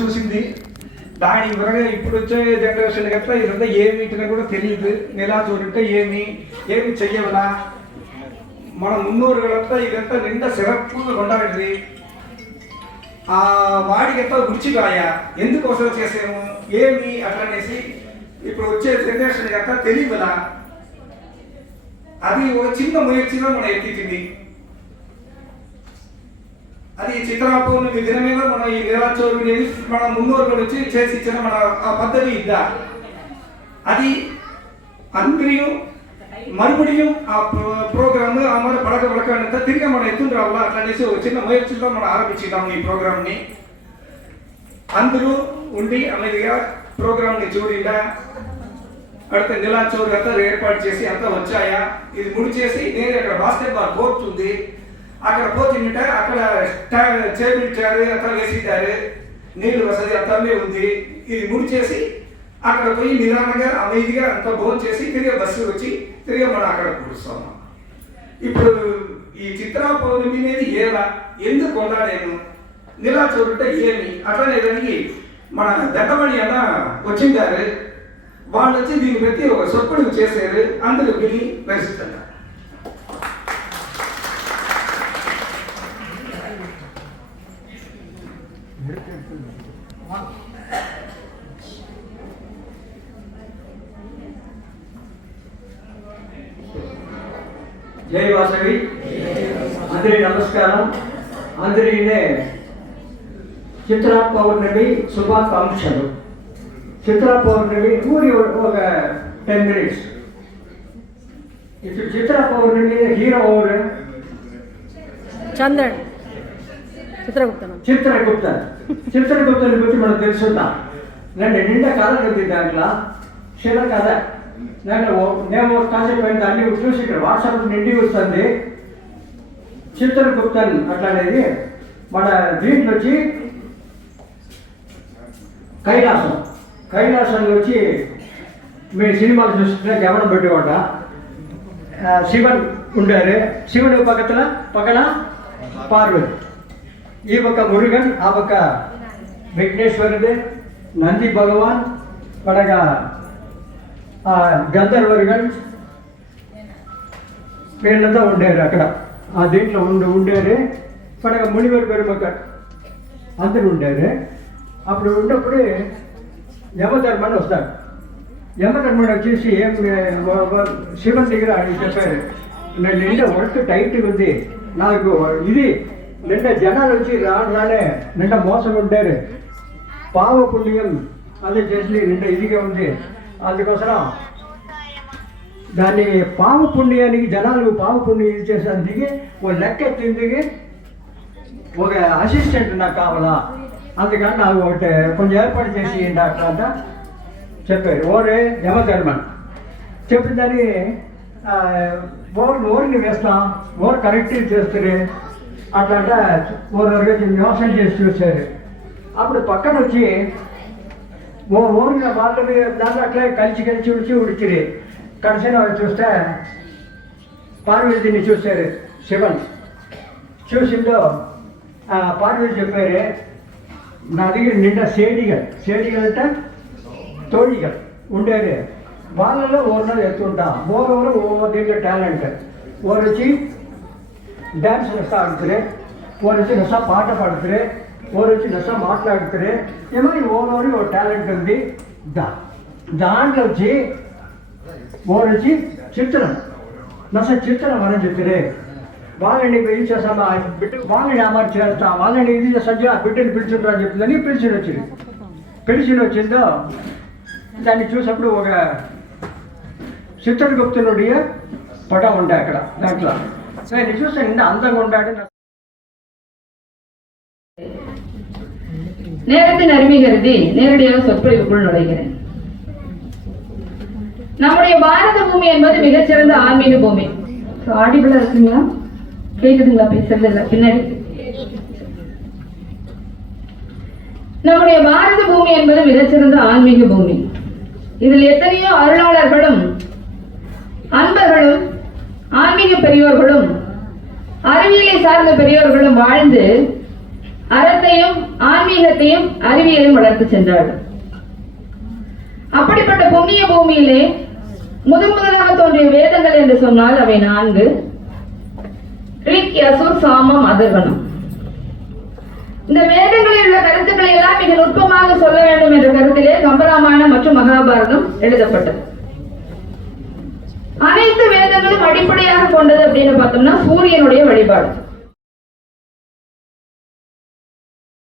చూసింది. దాని వరగా ఇప్పుడు వచ్చే జనరేషన్ గట్లా ఇదంతా ఏమిటినా కూడా తెలియదు. నెలా చూడంటే ఏమి చెయ్యవలా మన మున్నూరుಗಳంతా ఇదంతా నిండా సిరప్పుగా కొండబెట్టి ఆ వాడికంతా రుచిగాయ ఎందుకోసం చేసాము ఏమి అట్లనేసి ఇప్పుడు వచ్చే జనరేషన్ గట్లా తెలియవలా. అది ఒక చిన్న ముయర్చిగా మనం ఎత్తింది. అది చిత్రా పౌర్ణమి దినమేదో మనం ఈ నెలాచోరు మన మున్నూరు వచ్చి చేసి ఇచ్చిన మన ఆ పద్ధతి ఇద్దా. అది అందరియు మறுபடியும் ఆ ప్రోగ్రామ్ అమర పడక తిరిగి మనం ఎత్తుని రావాలా అట్లనేసి ఒక చిన్న ముయర్చిగా మనం ఆరంభించుదాము ఈ ప్రోగ్రామ్ని. అందరూ ఉండి అమెదిగా ప్రోగ్రామ్ని చూడిందా. அடுத்த நிலாச்சோறு అంతా ఏర్పాటు చేసి అంతా వచ్చాయా. ఇది ముడి చేసి నేను అక్కడ బాస్కెట్బాల్ కోర్ట్ ఉంది అక్కడ పోతుంటే అక్కడ టేబుల్ చైర్ అంతా వేసిದ್ದಾರೆ. నీళ్ళు వసతి అంతానే ఉంది. ఇది ముడి చేసి అక్కడ పోయి నిదానంగా అమెదిగా అంతా భోజనం చేసి తిరిగి బస్సు వచ్చి తిరిగి మనం అక్కడ కూర్చున్నాం. ఇప్పుడు ఈ చిత్రా పౌర్ణమి అనేది ఏలా ఎందుకు కొన్నాడేను నిలాచోరు అంటే ఏమి అట్లనే దానికి మన దట్టమణి అన్న వచ్చిందారు. వాళ్ళు వచ్చి దీన్ని బట్టి ఒక సొప్పడి చేశారు. అందరూ విని వేస్తున్నారు. జై వాసవి. అందరి నమస్కారం. అందరినే చిత్రా పౌర్ణమి శుభాకాంక్షలు. చిత్రా పౌర్ణమి ఊరి ఒక 10 minutes. ఇప్పుడు చిత్రా పౌర్ణమి హీరో ఎవరు? చంద్రన్ చిత్రగుప్తన్ గురించి మనం తెలుసుకుందాం. నేను నిండా కథ ఉంది దాంట్లో చిన్న కథ. నేను కాసేపు అయింది అన్ని చూసి ఇక్కడ వాట్సాప్ నిండి వస్తుంది. చిత్రగుప్తన్ అట్లా అనేది మన దీంట్లో వచ్చి కైలాసంలో వచ్చి మీరు సినిమాలు చూస్తుంటే గమనం పెట్టేవాట. శివన్ ఉండారు. శివుని పక్కన పార్వతి. ఈ పక్క మురుగన్, ఆ పక్క విఘ్నేశ్వరుడు, నంది భగవాన్, పడగా గంధర్వరుగన్ వీళ్ళంతా ఉండారు అక్కడ. ఆ దీంట్లో ఉండారు. పడగా మునివర్ పెరుమక అందరూ ఉండారు. అప్పుడు ఉన్నప్పుడు యమధర్మని వస్తాడు. యమధర్మని వచ్చేసి ఏం శివన్ దగ్గర చెప్పారు, నేను నిండా వర్క్ టైట్గా ఉంది, నాకు ఇది నిండా జనాలు వచ్చి రానే నిండా మోసం ఉంటారు, పావ పుణ్యం అదే చేసి నిండా ఇదిగా ఉంది. అందుకోసం దాన్ని పావ పుణ్యానికి జనాలు పావ పుణ్యం ఇది చేసాను దిగి ఓ లెక్క ఎత్తిందిగి ఒక అసిస్టెంట్ నాకు కావాలా, అందుకని నాకు ఒకటి కొంచెం ఏర్పాటు చేసి డాక్టర్ అంతా చెప్పారు. ఓరే యమధర్మన్ చెప్పిందని ఓరిని వేస్తాం, ఓరు కరెక్ట్గా చేస్తారు అట్లా ఓరగా వ్యవసాయం చేసి చూశారు. అప్పుడు పక్కన వచ్చి ఊరిన వాళ్ళ మీద దాంట్లో అట్లా కలిసి వచ్చి ఉడిచిరి. కడిసిన చూస్తే పార్వతిని చూశారు. శివన్ చూసిందో పార్వతి చెప్పారు, నా దగ్గర నిండా సేడిగల్ అంటే తోడిగల్ ఉండేది. వాళ్ళలో ఓరో ఎత్తుంటా ఓరొరు దీంట్లో టాలెంట్. ఓరు వచ్చి డ్యాన్స్ నಷ್ಟ ఆడుతురే, ఓరు వచ్చి నಷ್ಟ పాట పాడుతురే, ఓరు వచ్చి నಷ್ಟ మాట్లాడుతురే. ఏమో ఓరోరి ఓ టాలెంట్ ఉంది. దాంట్లో వచ్చి ఓరు వచ్చి చిత్రం అని చెప్తురే. వాళ్ళని ఇది చేస్తామా బిడ్డ, వాళ్ళని అమర్చి చేస్తా, వాళ్ళని ఇది చేస్తా, ఆ బిడ్డని పిలిచిండ్రా అని చెప్తుందని పిలిచిన వచ్చిందో దాన్ని చూసినప్పుడు ఒక చిత్రగుప్తునుడి పటం ఉంటాయి అక్కడ. దాంట్లో నేను చూస్తే నిండా అందంగా ఉంటాడు. நேரத்தின் அருமை கருதி நேரடியாக சொற்பொழிவுக்குள் நுழைகிறேன். நம்முடைய பாரத பூமி என்பது மிகச்சிறந்த ஆன்மீக பூமி. ஆடிபிளா இருக்குங்களா? கேக்குதுங்களா? பேசுறது இல்ல பின்னாடி. நம்முடைய பாரத பூமி என்பது மிகச்சிறந்த ஆன்மீக பூமி. இதில் எத்தனையோ அருளாளர்களும் அன்பர்களும் ஆன்மீக பெரியோர்களும் அறிவியலை சார்ந்த பெரியோர்களும் வாழ்ந்து அறத்தையும் ஆன்மீகத்தையும் அறிவியலையும் வளர்த்து சென்றாள். அப்படிப்பட்ட புண்ணிய பூமியிலே முதலாக தோன்றிய வேதங்கள் என்று சொன்னால் அவை 4: ரிக், யசுர், சாமம், அதர்வனம். இந்த வேதங்களில் உள்ள கருத்துக்களை எல்லாம் மிக நுட்பமாக சொல்ல வேண்டும் என்ற கருத்திலே கம்பராமாயணம் மற்றும் மகாபாரதம் எழுதப்பட்டது. அனைத்து வேதங்களும் அடிப்படையாக கொண்டது அப்படின்னு பார்த்தோம்னா சூரியனுடைய வழிபாடு.